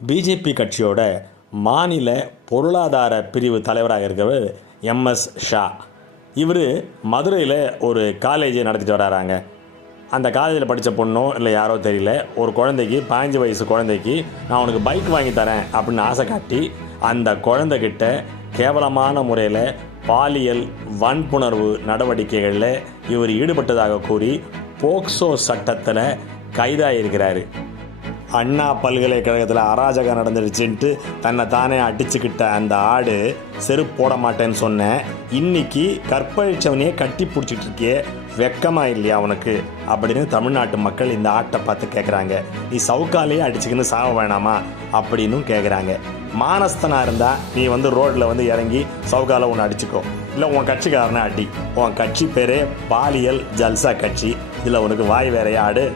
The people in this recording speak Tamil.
பிஜேபி கட்சியோட மாநில பொருளாதார பிரிவு தலைவராக இருக்கிறவர் எம்எஸ் ஷா. இவர் மதுரையில் ஒரு காலேஜை நடத்திட்டு வராங்க. அந்த காலேஜில் படித்த பொண்ணோ இல்லை யாரோ தெரியல, ஒரு குழந்தைக்கு 15 வயசு குழந்தைக்கு நான் உனக்கு பைக் வாங்கி தரேன் அப்படின்னு ஆசை காட்டி அந்த குழந்தைகிட்ட கேவலமான முறையில் பாலியல் வன்புணர்வு நடவடிக்கைகளில் இவர் ஈடுபட்டதாக கூறி போக்சோ சட்டத்தில் கைதாகியிருக்கிறாரு. அண்ணா பல்கலைக்கழகத்தில் அராஜகம் நடந்துருச்சுன்ட்டு தன்னை தானே அடிச்சுக்கிட்ட அந்த ஆடு செருப்பு போட மாட்டேன்னு சொன்னேன், இன்னைக்கு கற்பழிச்சவனையே கட்டி பிடிச்சிட்டு இருக்கியே, வெக்கமாக இல்லையா அவனுக்கு அப்படின்னு தமிழ்நாட்டு மக்கள் இந்த ஆட்டை பார்த்து கேட்குறாங்க. நீ சவுக்காலேயே அடிச்சுக்கின்னு சாக வேணாமா அப்படின்னு கேட்குறாங்க. மானஸ்தனாக இருந்தால் நீ ரோட்டில் இறங்கி சவுக்கால ஒன்று அடிச்சுக்கோ, இல்லை உன் கட்சிக்காரனை அடி. உன் கட்சி பேரே பாலியல் ஜல்சா கட்சி, இதில் உனக்கு வாய் வேறையா ஆடு.